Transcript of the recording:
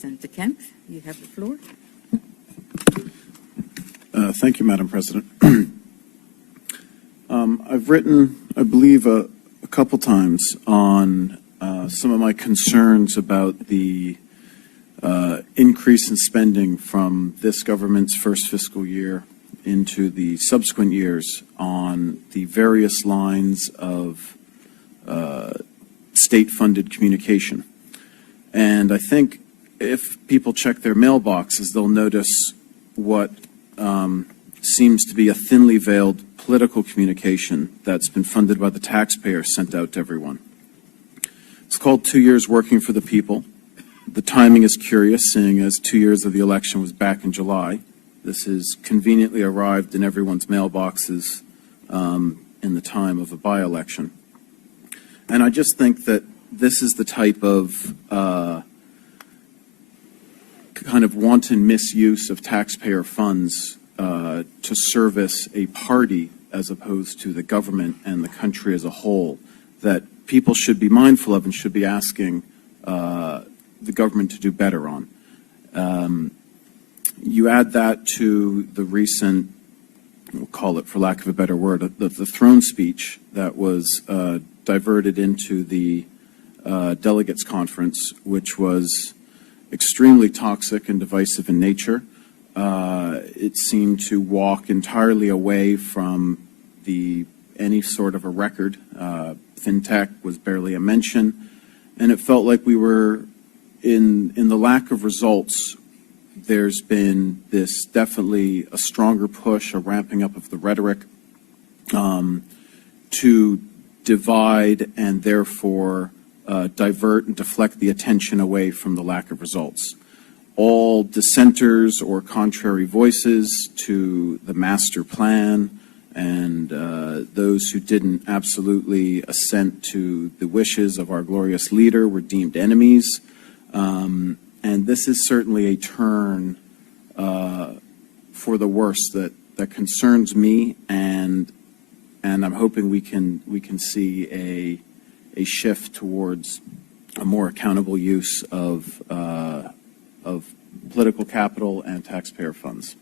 Senator Kempe, you have the floor. Thank you, Madam President. I've written, I believe, a couple times on some of my concerns about the increase in spending from this government's first fiscal year into the subsequent years on the various lines of state-funded communication. And I think if people check their mailboxes, they'll notice what seems to be a thinly veiled political communication that's been funded by the taxpayer sent out to everyone. It's called 2 Years Working for the People. The timing is curious, seeing as 2 years of the election was back in July. This has conveniently arrived in everyone's mailboxes in the time of a by-election. And I just think that this is the type of kind of wanton misuse of taxpayer funds to service a party as opposed to the government and the country as a whole that people should be mindful of and should be asking the government to do better on. You add that to the recent, we'll call it for lack of a better word, the throne speech that was diverted into the delegates conference, which was extremely toxic and divisive in nature. It seemed to walk entirely away from any sort of a record. FinTech was barely a mention, and it felt like we were in the lack of results. There's been this definitely a stronger push, a ramping up of the rhetoric to divide and therefore divert and deflect the attention away from the lack of results. All dissenters or contrary voices to the master plan and those who didn't absolutely assent to the wishes of our glorious leader were deemed enemies. And this is certainly a turn for the worse that concerns me, and I'm hoping we can see a shift towards a more accountable use of political capital and taxpayer funds.